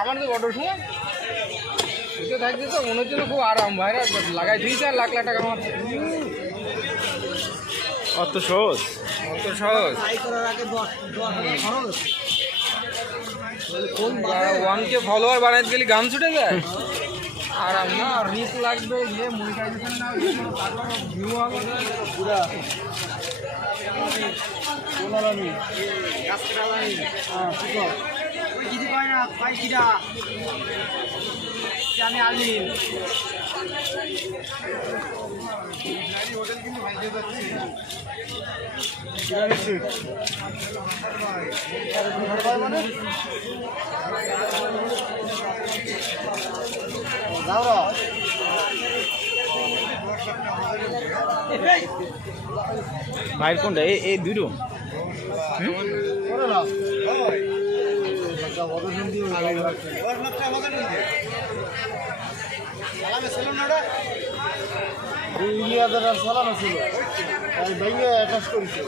আমার তো বড় সময় শুতে থাকছে তো মনে হচ্ছে খুব আরাম ভাইরা লাগাই দিয়েছে আর লাখ লাখ টাকা আমার অত সহজ ওয়ানকে ফলোয়ার বানাইতে গেলে গান ছুটে যায় আরাম না রিস্ক লাগবে ইয়ে মনিটাইজেশন না ভিউ হবে পুরা আমি আলিম হোটেল কিন্তু ভাইজে যাচ্ছে ভাইয়ের কোনটা এই দুটো চালানো ছিল ভাইয়া অ্যাটাচ করেছে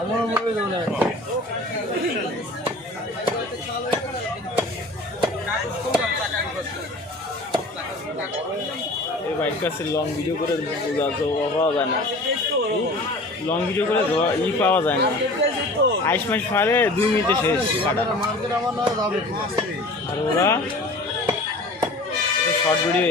আমার মনে যাবে না এই বাইক কাছে লং ভিডিও করে পাওয়া যায় না লং ভিডিও করে পাওয়া যায় না আইস মাইস ফালে 2 মিনিটে শেষ কাটা আর ওরা শর্ট ভিডিও